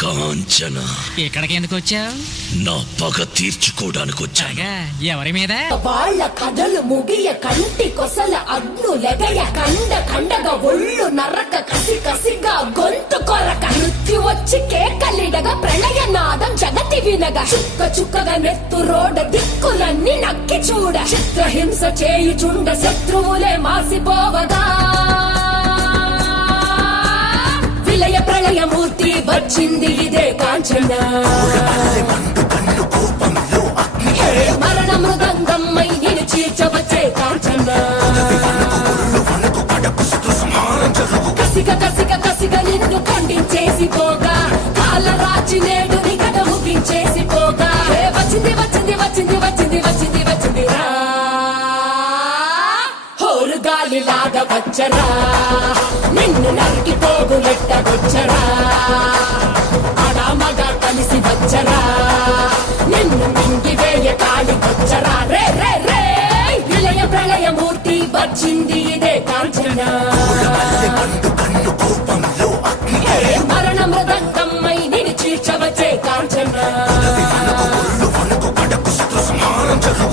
కాంచన, ఇక్కడికి ఎందుకు వచ్చావు? నా పగ తీర్చుకోవడానికి వచ్చాగా. ఎవరి మీద? వాళ్ళ కథలు ముగియ కంటి కొసల అగ్ను లెగయ కండ కండగా ఒళ్ళు నరక కసి కసిగా గొంతు కొరక మృత్యు వచ్చి కేకలిడగా ప్రళయ నాదం జగతి వినగా చుక్క చుక్కగా నెత్తు రోడ దిక్కులన్నీ నక్కి చూడ చిత్రహింస చేయుచుండ శత్రువులే మాసిపోవగా విలయ ప్రళయమూర్తి వచ్చింది ఇదే కాంచన. మరణ మృదంగమ్మై నిన్ను చీల్చవచ్చే కాంచన. కసిగ కసిగ కసిగ నిన్ను ఖండించేసి పోగా కాలరాచి నేడు నిగడ ముగించేసి పోగా వచ్చింది వచ్చింది వచ్చింది వచ్చింది వచ్చింది వచ్చింది రా హోరు గాలిలాగా వచ్చరా నిన్ను నరికి పోగులెట్టగొచ్చరా అడామగా కలిసి వచ్చరా నిన్ను మింగివేయ కాలికొచ్చరా రే రే రే విలయ ప్రళయమూర్తి వచ్చింది ఇదే కాంచన.